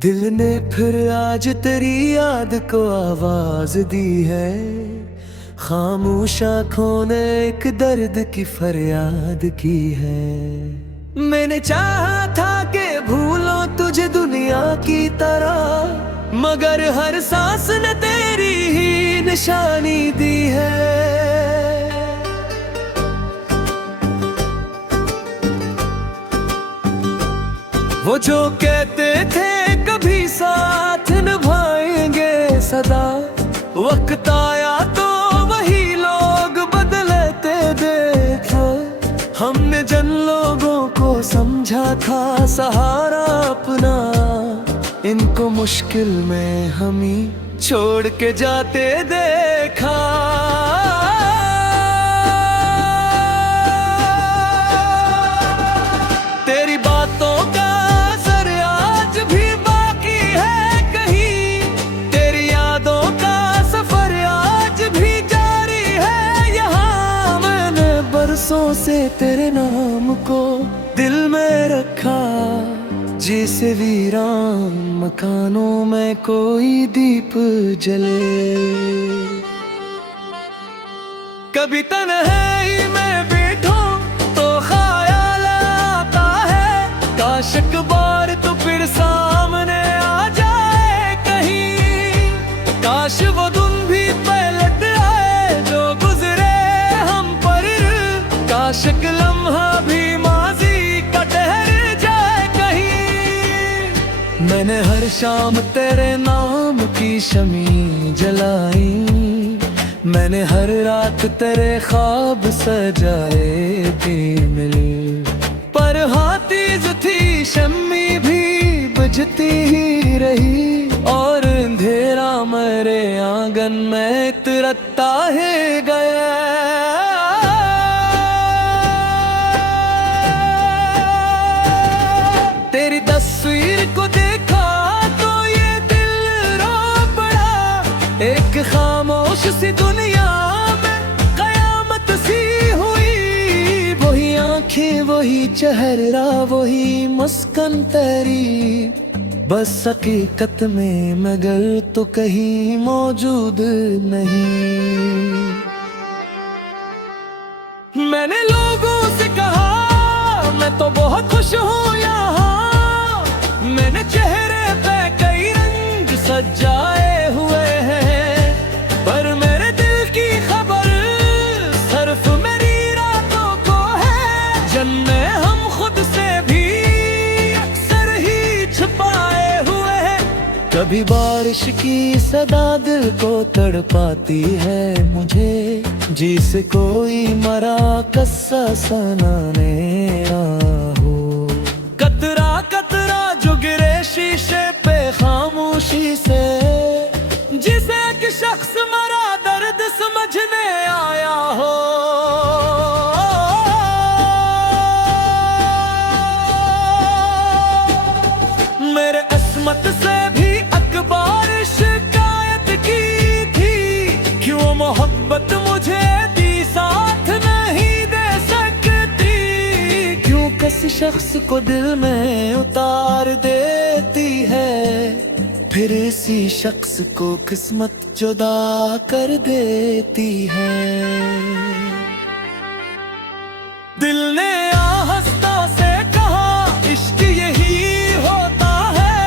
दिल ने फिर आज तेरी याद को आवाज दी है। खामोश आँखों ने एक दर्द की फरियाद की है। मैंने चाहा था कि भूलो तुझे दुनिया की तरह, मगर हर सांस ने तेरी ही निशानी दी है। वो जो कहते थे कभी साथ निभाएंगे सदा, वक्त आया तो वही लोग बदलते देखा। हमने जिन लोगों को समझा था सहारा अपना, इनको मुश्किल में हम ही छोड़ के जाते देखा। तेरी बातों का असर आज भी बाकी है कहीं, तेरी यादों का सफर आज भी जारी है यहाँ। मैंने बरसों से तेरे नाम को दिल में रखा, जैसे वीरान मकानों में कोई दीप जले। कभी तन्हाई में बैठूं तो ख्याल आता है, काश एक बार तो फिर सामने आ जाए कहीं। काश वो दिन भी पलट आए जो गुजरे हम पर, काश एक लम्हा भी माजी का ठहर जाए कहीं। मैंने हर शाम तेरे नाम की शमी जलाई, मैंने हर रात तेरे ख्वाब सजाए भी मिली। पर हाँ तेज थी शम्मी भी बुझती ही रही, और अंधेरा मेरे आंगन में इतरता है गया। तेरी तस्वीर को देखा तो ये दिल रो पड़ा, एक खामोश सी दुनिया में कयामत सी हुई। वही आंखें वही चेहरा वही मुस्कान तेरी, बस हकीकत में मगर तो कहीं मौजूद नहीं। मैंने लोगों से कहा मैं तो बहुत खुश हूँ यहाँ, मैंने चेहरे पे कई रंग सजाए हुए हैं, पर मेरे दिल की खबर सिर्फ मेरी रातों को है। जन्मे हम खुद से भी अक्सर ही छुपाए हुए हैं। कभी बारिश की सदा दिल को तड़पाती है मुझे, जिसे कोई मरा कस्सा सुनाने हो। कतरा कतरा जो गिरे शीशे पे खामोशी से, जिसे एक शख्स मरा दर्द समझने आया हो। मेरे अस्मत से भी अखबार शिकायत की थी, क्यों मोहब्बत मुझे दी साथ नहीं दे सकती। क्यों किसी शख्स को दिल में उतार देती है, फिर इसी शख्स को किस्मत जुदा कर देती है। दिल ने आहिस्ता से कहा इश्क यही होता है,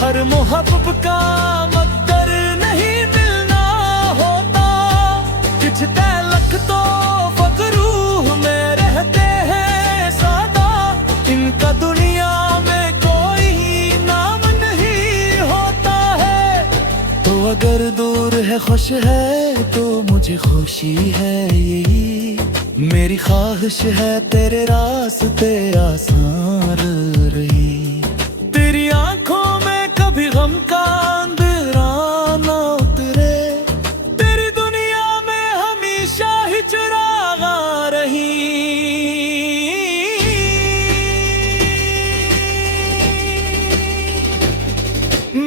हर मोहब्बत का मकदर नहीं मिलना होता। कुछ तलक तो फकरूह में रहते हैं सादा, इनका दुनिया में कोई नाम नहीं होता है। तो अगर दूर है खुश है तो मुझे खुशी है यही, मेरी ख्वाहिश है तेरे रास्ते आसान रही। तेरी आंखों में कभी गम का अंधेरा ना उतरे, तेरी दुनिया में हमेशा ही चिराग रही।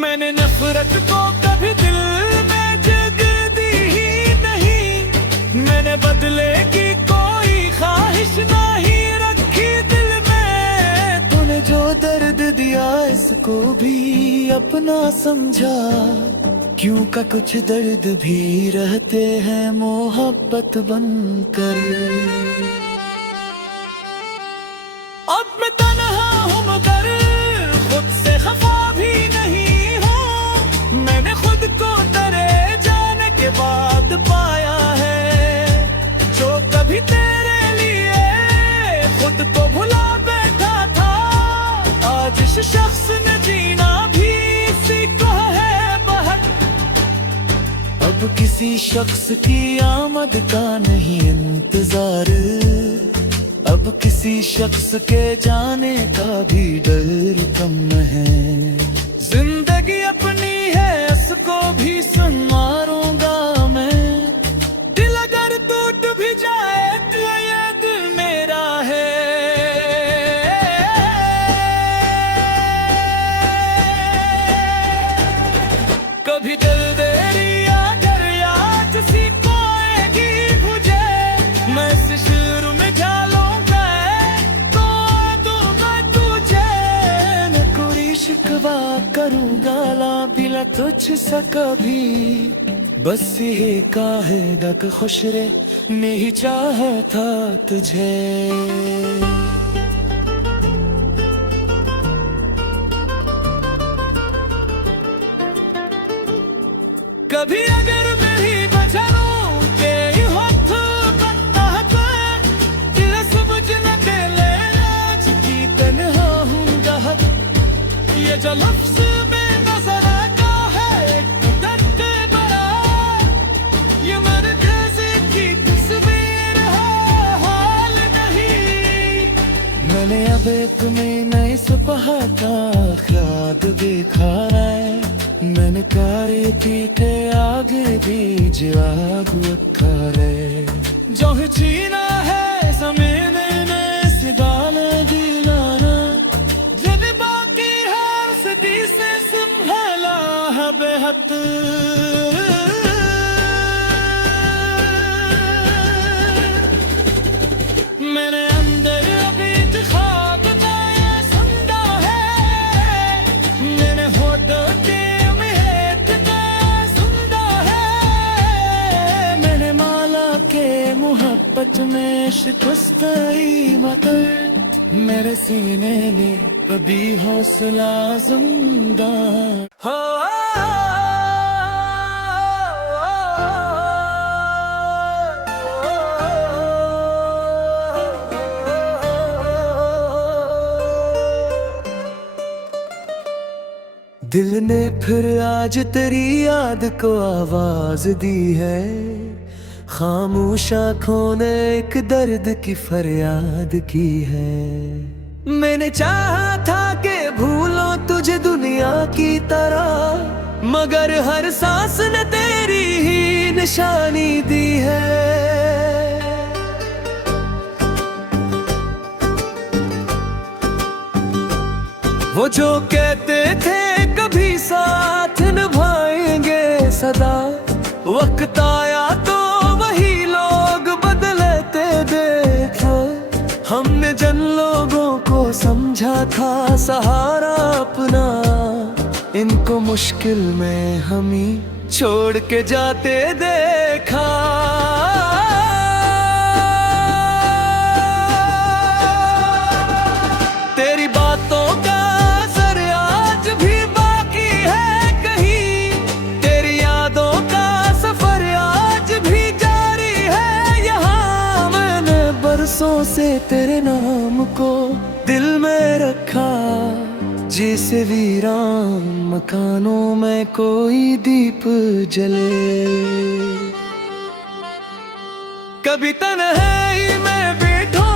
मैंने नफरत को कभी दिल में जगह दी ही नहीं, मैंने बदले की कोई ख्वाहिश नहीं रखी दिल में। तूने जो दर्द दिया इसको भी अपना समझा, क्यों का कुछ दर्द भी रहते हैं मोहब्बत बनकर। अब मैं तन्हा हूँ मगर खुद से खफा भी नहीं हूँ, मैंने खुद को तेरे जाने के बाद पाया है, जो कभी तेरे लिए खुद को भुला बैठा था, आज इस शख्स ने जीना भी सीखा है बहक। अब किसी शख्स की आमद का नहीं इंतजार, अब किसी शख्स के जाने का भी डर कम है। जिंदगी अपनी है इसको भी संवारूंगा मैं, दिल अगर टूट भी जाए तो ये दिल मेरा है। कभी दिल देरी अगर याद सी पाएगी मुझे, मैं इस शुरू में ढालूंगा तो दूंगा तुझे, न कोई शिकवा करूंगा ला बिला तुझसे कभी, बस ये काहे तक खुश रे नहीं चाहा था तुझे। कभी अगर मेरी बचनों के हाथ बनता है, दिल समझ न के आज की तन्हा हूँ दहक, ये जो लफ्ज़ में नजर आता है दर्द भरा, ये मरकज़ की तस्वीर है हाल नहीं। मैंने अब एक में नई सुबह का ख्याल देखा है, मैंने कारी थी के आगे भी जवाब रखा है, जो चीना है जमीन ने सिगाल दिलाना, जब बाकी है सदी से संभाला है बेहद। मैंने अंदर अभी ख्वाब का ये सुनता है, मैंने होठों के मोहब्बत में शिकस्तई मकर, मेरे सीने में कभी हौसला जिंदा हो। दिल ने फिर आज तेरी याद को आवाज दी है, खामोश आँखों ने एक दर्द की फरियाद की है। मैंने चाहा था कि भूलो तुझे दुनिया की तरह, मगर हर सांस ने तेरी ही निशानी दी है। वो जो कहते थे कभी साथ निभाएंगे सदा, वक्त आया तो वही लोग बदलते देखा, हमने जिन लोगों को समझा था सहारा अपना, इनको मुश्किल में हम ही छोड़ के जाते देखा। तेरी बातों का असर आज भी बाकी है कहीं, तेरी यादों का सफर आज भी जारी है यहाँ। मैंने बरसों से तेरे नाम को दिल में रखा, जैसे वीरान मकानों में कोई दीप जले। कभी तन्हाई में बैठूं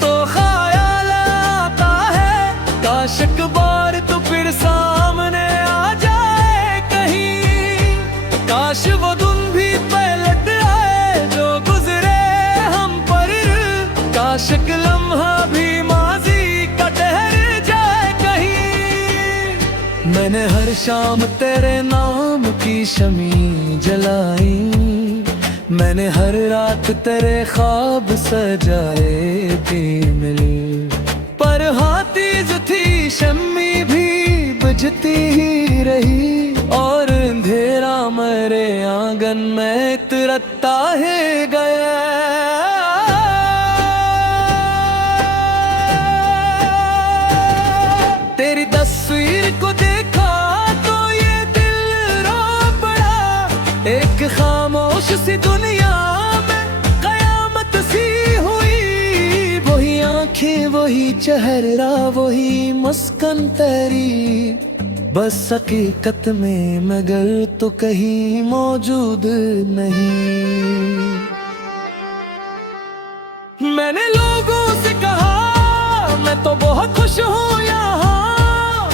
तो ख्याल आता है, काश एक बार तो फिर सामने आ जाए कहीं, काश वो दिन भी पलट आए जो गुजरे हम पर, काश एक लम्हा भी माजी का ठहर जाए कहीं। मैंने हर शाम तेरे नाम की शमी जलाई, मैंने हर रात तेरे ख्वाब सजाए भी मिली, पर हाथी जो थी शम्मी भी बुझती ही रही, और अंधेरा मेरे आंगन में इतरता ही गया। तेरी तस्वीर को देखा तो ये दिल रो पड़ा, एक खामोश सी दुनिया में कयामत सी हुई। वही आंखें, वही चेहरा, वही मुस्कान तेरी, बस हकीकत में मगर तो कहीं मौजूद नहीं। मैंने लोगों से कहा मैं तो बहुत खुश हूँ यहाँ,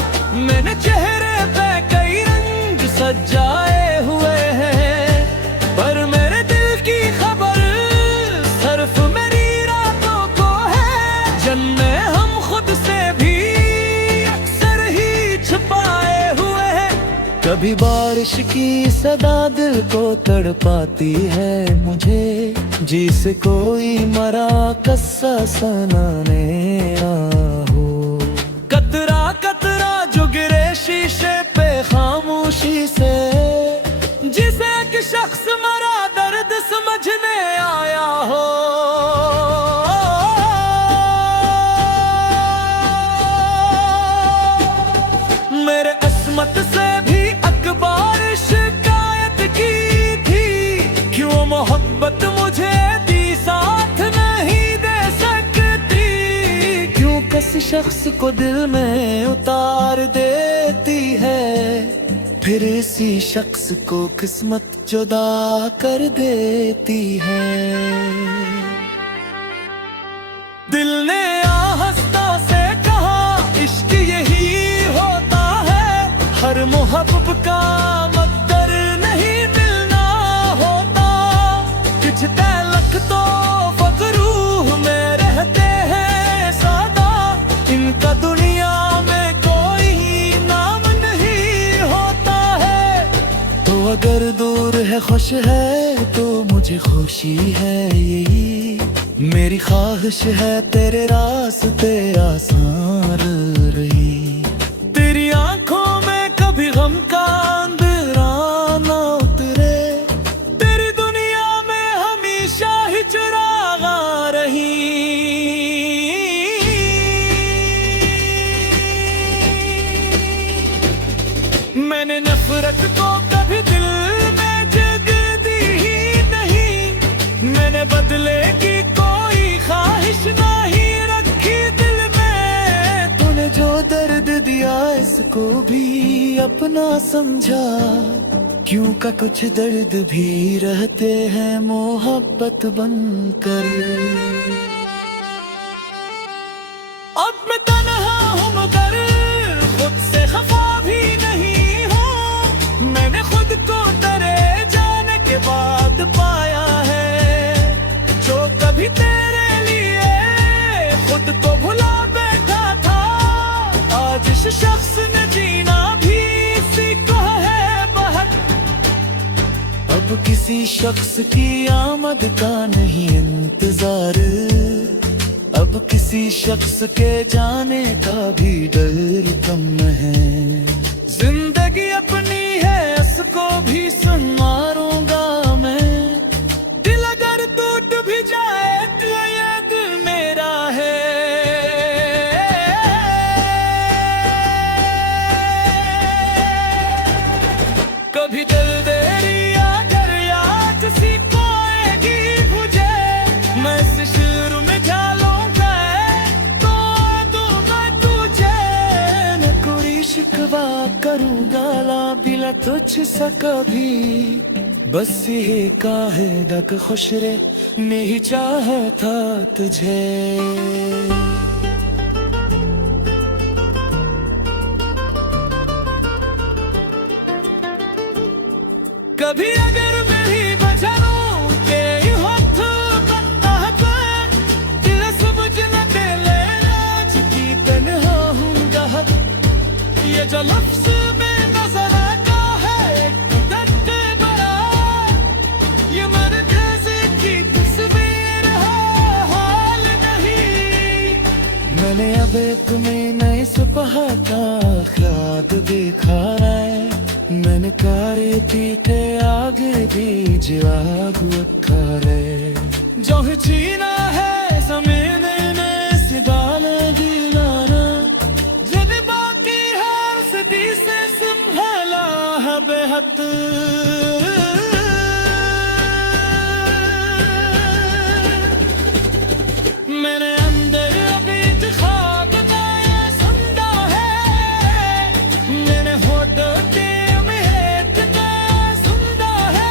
मैंने चेहरे पे कई रंग सजाए हुए हैं, पर मेरे दिल की खबर सिर्फ मेरी रातों को है, जिनमें हम खुद से भी अक्सर ही छुपाए हुए हैं। कभी बारिश की सदा दिल को तड़पाती है मुझे, जिसे कोई मरा कस्सा सुनाने हो। कतरा कतरा जो गिरे शीशे पे खामोशी से, जिसे एक शख्स मरा दर्द समझने आया हो। मेरे अस्मत से भी अखबार शिकायत की थी, क्यों मोहब्बत मुझे दी साथ नहीं दे सकती, क्यों किसी शख्स को दिल में उतार देती है, फिर इसी शख्स को किस्मत जुदा कर देती है। दिल ने आहस्ता से कहा इश्क यही होता है, हर मोहब्बत का मकदर नहीं मिलना होता, कुछ तलक तो फकरूह में रहते हैं सादा, इनका दुनिया में कोई नाम नहीं होता है। तो अगर दूर है खुश है तो मुझे खुशी है यही, मेरी ख्वाहिश है तेरे रास्ते आसान रही, तेरी आंखों में कभी गम का अंधेरा ना उतरे, तेरी दुनिया में हमेशा ही चिरागा रही। मैंने नफरत को कभी दिल में जगह दी ही नहीं, मैंने बदले की कोई ख्वाहिश नहीं रखी दिल में, तूने जो दर्द दिया इसको भी अपना समझा, क्यों का कुछ दर्द भी रहते हैं मोहब्बत बनकर। अब मैं तन्हा हूँ मगर खुद से खफा भी नहीं हूँ, मैंने खुद को तेरे जाने के बाद पाया है, जो कभी तेरे लिए खुद को भुला बैठा था, आज इस शख्स ने जीना भी सीखा है बहक। अब किसी शख्स की आमद का नहीं इंतजार, अब किसी शख्स के जाने का भी डर कम है, जिंदगी अपनी है इसको भी संवारूंगा मैं, दिल अगर टूट भी जाए तो ये दिल मेरा है। कभी दिल देरी अगर याद सी पाएगी मुझे, मैं इस शुरू में ढालूंगा तो दूंगा तुझे, न कोई शिकवा करूंगा ला बिला तुझ सा कभी, बस ये काहे तक खुश रे नहीं चाहता तुझे। कभी अगर मेरी बचनों के हाथ बनता है तो दिल समझ न दे लेना की तन्हा हूँ गहत, ये जो लफ्ज़ में नजर आता है दर्द बड़ा, ये मरकज़ की तस्वीर है हाल नहीं, मैंने अब एक में नए सुबह का ख्याल बाद देखा मैंने कारे पीठे आगे बीज आगु अखारे जो चीना है जमीन में सिदाल दिलाना जब बाकी है सदी से संभाला है बेहद मैंने अंदर अभी ख्वाब का ये सुनता है मैंने होठ के महक का सुनता है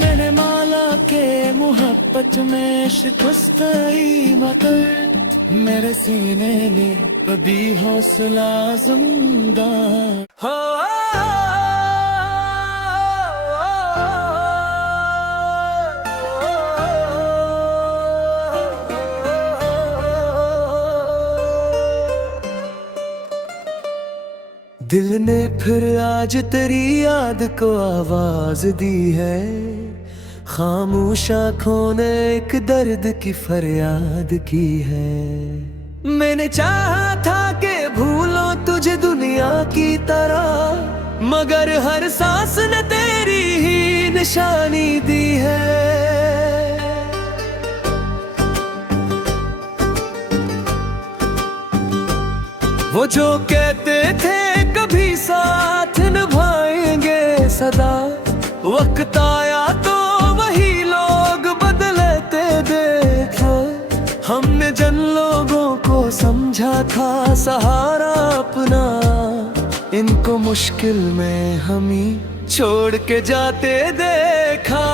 मैंने माला के मोहब्बत में शिकस्तई मकर मेरे सीने में कभी हौसला जिंदा हो दिल ने फिर आज तेरी याद को आवाज दी है खामोश आँखों ने एक दर्द की फरियाद की है मैंने चाहा था कि भूलो तुझे दुनिया की तरह मगर हर सांस ने तेरी ही निशानी दी है वो जो कहते थे कभी साथ निभाएंगे सदा वक्त आया तो वही लोग बदलते देखो हमने जिन लोगों को समझा था सहारा अपना इनको मुश्किल में हम ही छोड़ के जाते देखा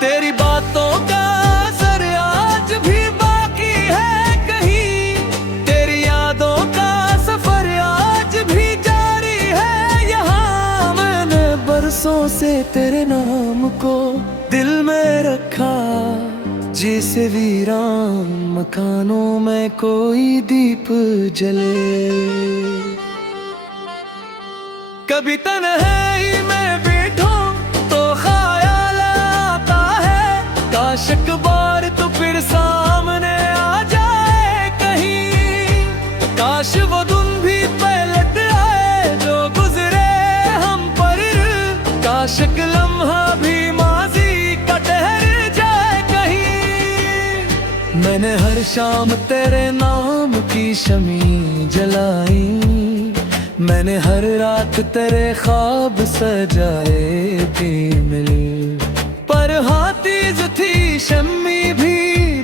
तेरी बातों का से तेरे नाम को दिल में रखा जैसे वीरान मकानों में कोई दीप जले कभी तन्हाई में बैठो तो ख्याल आता है काश एक बार तो फिर सामने आ जाए कहीं काश वो दिन भी पलट आए जो गुजरे हम पर काश एक लम्हा भी माजी का ठहर जाए कहीं मैंने हर शाम तेरे नाम की शमी जलाई मैंने हर रात तेरे ख्वाब सजाए भी मिली पर हाथीज थी शम्मी भी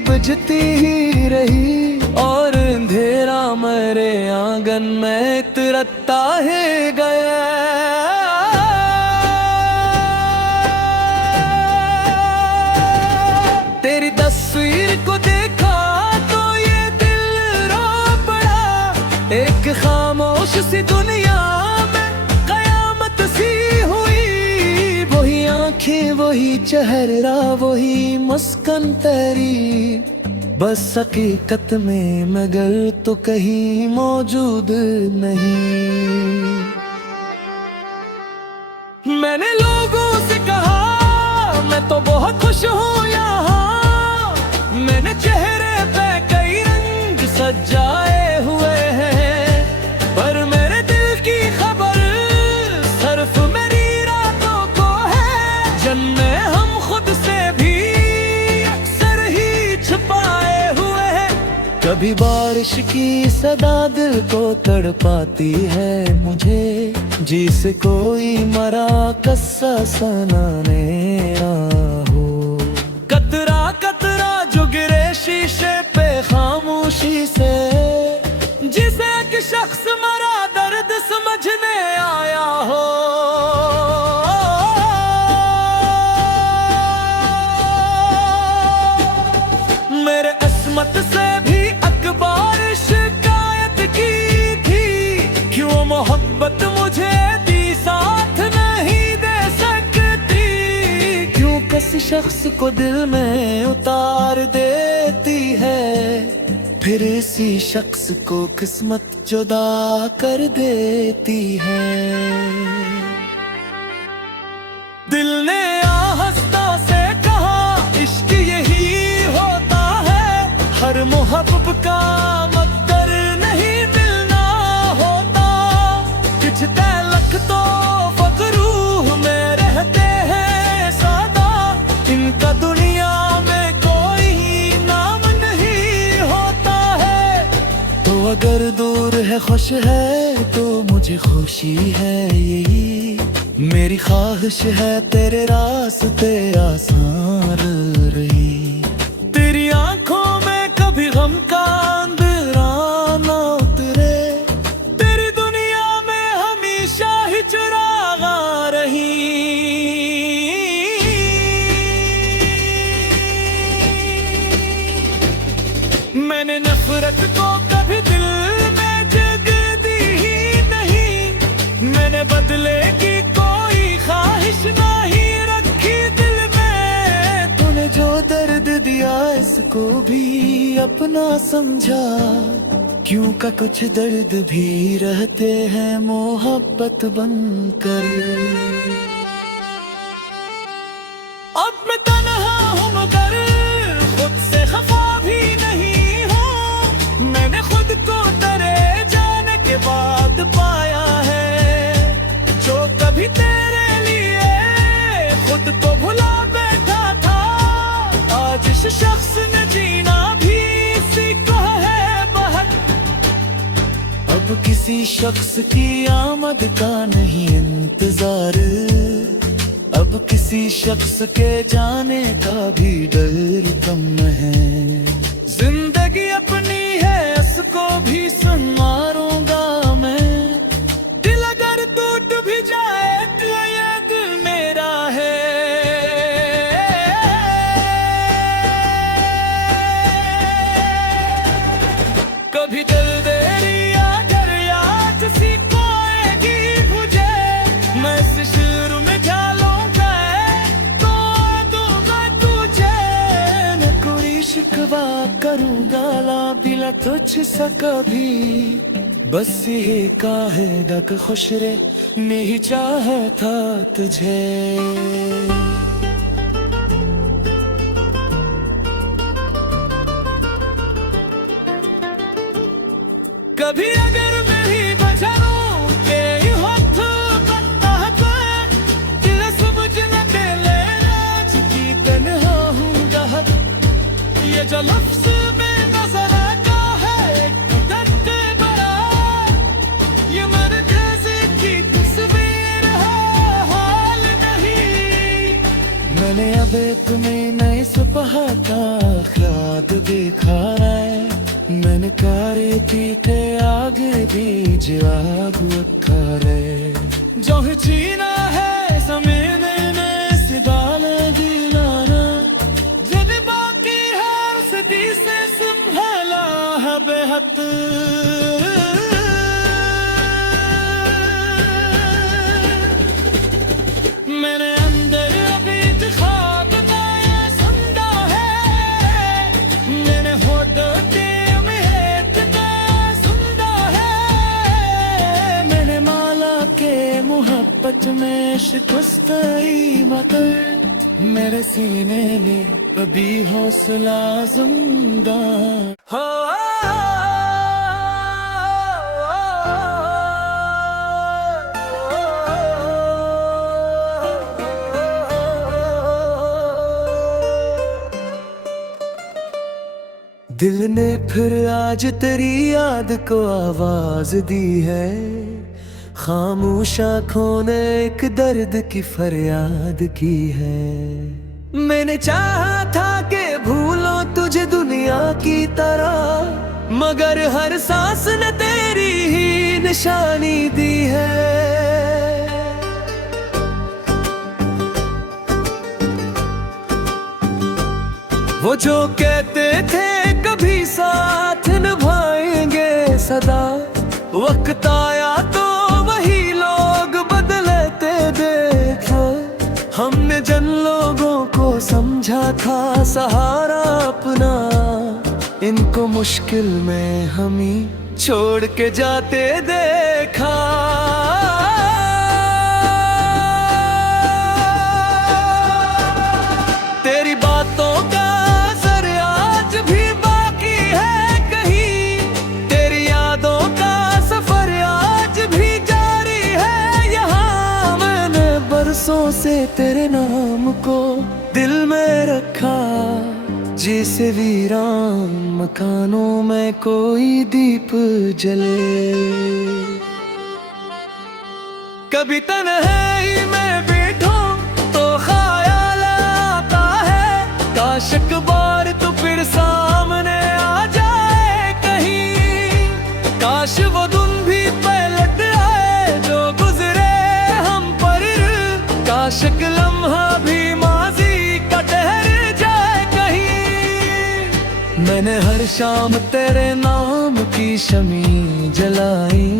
बुझती ही रही और अंधेरा मेरे आंगन में तिरता है गया तेरी तस्वीर को देखा तो ये दिल रो पड़ा एक खामोश सी दुनिया में कयामत सी हुई वही आंखें वही चेहरा वही मुस्कान तेरी बस हकीकत में मगर तो कहीं मौजूद नहीं मैंने लोगों से कहा मैं तो बहुत खुश हूँ यहाँ मैंने चेहरे पे कई रंग सजाए हुए हैं पर मेरे दिल की खबर सिर्फ मेरी रातों को है जिनमें हम खुद से भी अक्सर ही छुपाए हुए हैं कभी बारिश की सदा दिल को तड़पाती है मुझे जिसे कोई मरा कस्सा सुनाने हो कतरा कतरा जो गिरे शीशे पे खामोशी से जिसे एक शख्स मरा दर्द समझने आया हो मेरे अस्मत से भी अकबार शिकायत की थी क्यों मोहब्बत मुझे दी साथ नहीं दे सकती क्यों किसी शख्स को दिल में उतार देती है फिर इसी शख्स को किस्मत जुदा कर देती है दिल ने आहस्ता से कहा इश्क यही होता है सबका मकदर नहीं मिलना होता, किछते लख तो फकरूह में रहते हैं सादा, इनका दुनिया में कोई नाम नहीं होता है। तो अगर दूर है खुश है तो मुझे खुशी है यही, मेरी ख्वाहिश है तेरे रास्ते आसान रही। तेरी आंखों में कभी गम का अंधेरा ना उतरे, तेरी दुनिया में हमेशा ही चिरागा रही। मैंने नफरत को कभी दिल में जगह दी ही नहीं, मैंने बदले की कोई ख्वाहिश नहीं रखी दिल में। तूने जो दर्द दिया इसको भी अपना समझा, क्यों का कुछ दर्द भी रहते हैं मोहब्बत बनकर। अब मैं तन्हा हूँ मगर खुद से खफा भी नहीं हूँ, मैंने खुद को तेरे जाने के बाद पाया है, जो कभी तेरे लिए खुद को भुला बैठा था, आज इस शख्स ने जीना भी सीखा है बहुत। अब किसी शख्स की आमद का नहीं इंतजार, अब किसी शख्स के जाने का भी डर कम न है। जिंदगी अपनी है उसको भी संवारूंगा मैं, दिल अगर टूट भी जाए तो ये दिल मेरा है। कभी दिल देरी अगर याद सी पाएगी मुझे, मैं इस शुरू में ढालूंगा तो दूंगा तुझे। न कोई शिकवा करूंगा ला बिला तुझसे कभी, बस ये कायदा कि खुश रे नहीं चाहा था तुझे। कभी अगर मेरी बचनों के हाथ पत्ता है, दिल समझ न दे लेना कि तन्हा हूँ गहत। ये जो लफ्ज़ में नजर आता है एक दर्द भरा, ये मरकज़ी की तस्वीर है हाल नहीं। मैंने अब एक में नए सुबह का ख्याल देखा है, मैंने कारी थी के आगे भी जवाब रखा रे। जो चीना है जमीन में सिदाल दिलाना, जिन बाकी है सदी से संभाला है बेहद। मैंने अंदर अभी ख्वाब का ये सुनता है, मैंने होठ के मोहब्बत में शिकस्तई मगर, मेरे सीने में कभी हौसला जिंदा हो। दिल ने फिर आज तेरी याद को आवाज दी है, खामोश आँखों ने एक दर्द की फरियाद की है। मैंने चाहा था कि भूलो तुझे दुनिया की तरह, मगर हर सांस ने तेरी ही निशानी दी है। वो जो कहते थे कभी साथ निभाएंगे सदा, वक्त आया तो वही लोग बदलते देखा। हमने जिन लोगों को समझा था सहारा अपना, इनको मुश्किल में हम ही छोड़ के जाते देखा। तेरी बातों का असर आज भी बाकी है, तेरे नाम को दिल में रखा, जैसे वीरान मकानों में कोई दीप जले। कभी तन्हाई में बैठूं तो ख्याल आता है, काश एक बार तू फिर सामने आ जाए कहीं। काश वो दिन भी पलट आए जो गुजरे हम पर, काश एक लम्हा भी माजी का ठहर जाए कहीं। मैंने हर शाम तेरे नाम की शमी जलाई,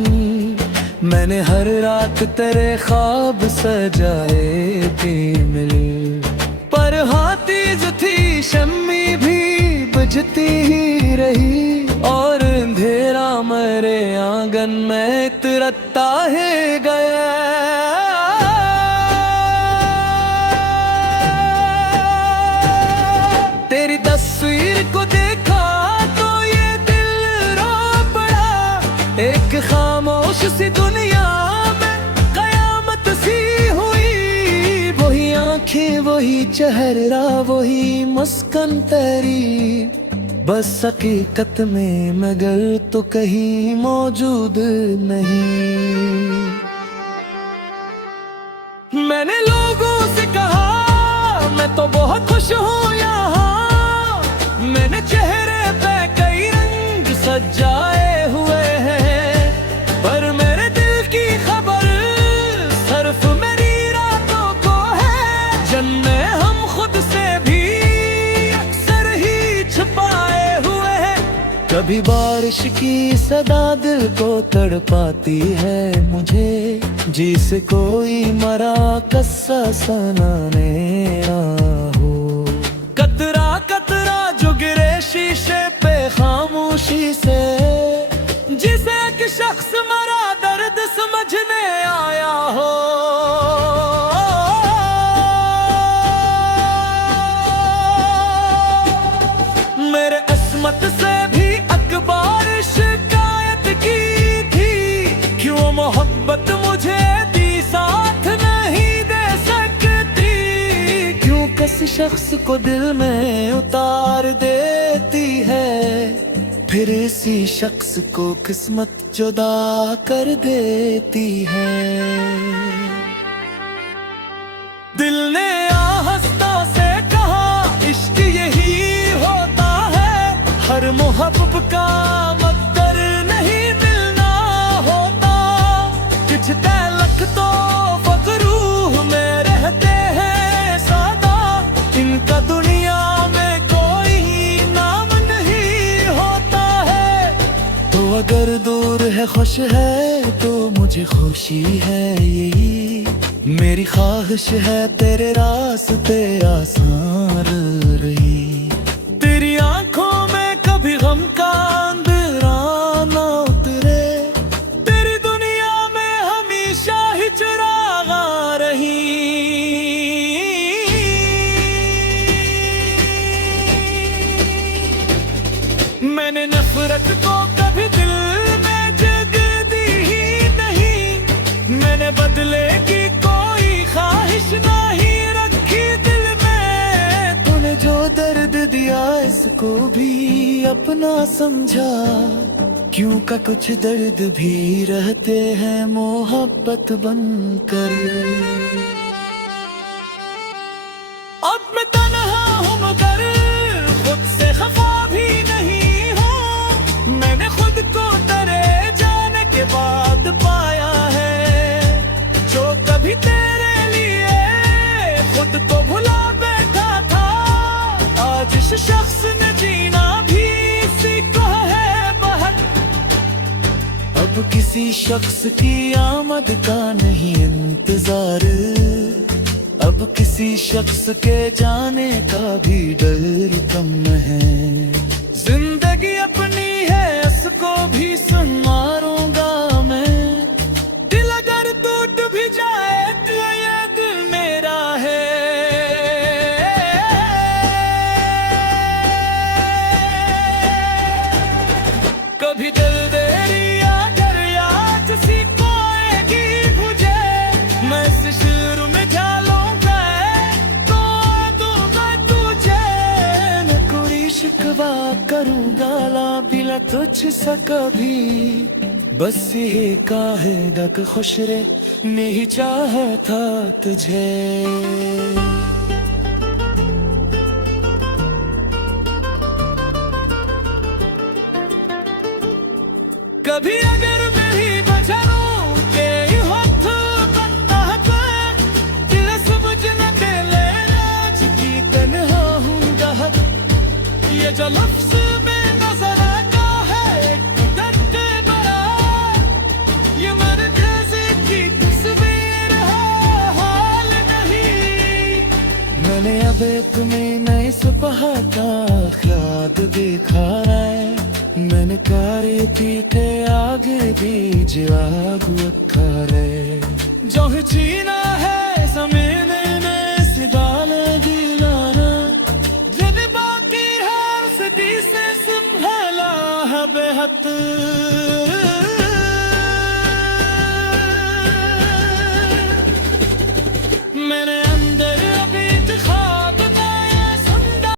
मैंने हर रात तेरे ख्वाब सजाए थे मिल। पर हाँ तेज थी शम्मी भी बुझती ही रही, और अंधेरा मेरे आंगन में तिरता है गया। तेरी तस्वीर को देखा तो ये दिल रो पड़ा, एक खामोश सी दुनिया में कयामत सी हुई। वही आंखें वही चेहरा वही मुस्कान तेरी, बस हकीकत में मगर तो कहीं मौजूद नहीं। मैंने लोगों से कहा मैं तो बहुत खुश हूँ यहाँ, मैंने चेहरे पे कई रंग सजाए हुए हैं, पर मेरे दिल की खबर सिर्फ मेरी रातों को है। जन्मे हम खुद से भी अक्सर ही छुपाए हुए हैं। कभी बारिश की सदा दिल को तड़पाती है मुझे, जिसे कोई मरा कस्सा सुनाने ना हो। कतरा कतरा जो गिरे शीशे पे खामोशी से, जिसे एक शख्स मरा दर्द समझने आया हो। मेरे अस्मत से भी अकबार शिकायत की थी, क्यों मोहब्बत मुझे दी साथ नहीं दे सकती, क्यों किसी शख्स को दिल में उतार देती है, फिर इसी शख्स को किस्मत जुदा कर देती है। दिल ने आहिस्ता से कहा इश्क यही होता है, हर मोहब्बत का मकदर नहीं मिलना होता। कुछ तलक तो फकरूह में रहते हैं सादा, इनका दुनिया में कोई नाम नहीं होता है। तो अगर दूर है खुश है तो मुझे खुशी है यही, मेरी ख्वाहिश है तेरे रास्ते आसान रही। तेरी आंखों में कभी गम का अंधेरा ना उतरे, तेरी दुनिया में हमेशा ही चिरागा रही। मैंने नफरत को कभी दिल में जगह दी ही नहीं, मैंने बदले की कोई ख्वाहिश नहीं रखी दिल में। तूने जो दर्द दिया इसको भी अपना समझा, क्यों का कुछ दर्द भी रहते हैं मोहब्बत बनकर। अब मैं तन्हा हूँ मगर खुद से खफा भी नहीं हूँ, मैंने खुद को तेरे जाने के बाद पाया है, जो कभी तेरे लिए खुद को भुला बैठा था, आज इस शख्स ने जीना भी सीखा है बहुत। अब किसी शख्स की आमद का नहीं इंतजार, अब किसी शख्स के जाने का भी डर कम है। जिंदगी अपनी है इसको भी संवारूंगा मैं, दिल अगर टूट भी जाए तो ये दिल मेरा है। कभी दिल देरी अगर याद सी पाएगी मुझे, मैं इस शुरू में ढालूंगा मैं तुझसे कभी बस ये काहे क खुश रे नहीं चाहता तुझे। कभी अगर मेरी बचनों के हाथ पत्ता पे तेरा समझ न के ले आज की तन्हा हूँ गाहक। ये जो लफ्ज़ में नजर आता है धक्के भरा, ये मरकज़ की तस्वीर है हाल नहीं। मैंने अब तुम्हें नए सुबह का ख्याल देखा है, मैंने कारी पीते आगे भी जवाब करे। जो चीना है ज़मीन में सिदाल दीवाना, जब बाकी है सदी से संभाला है बेहद।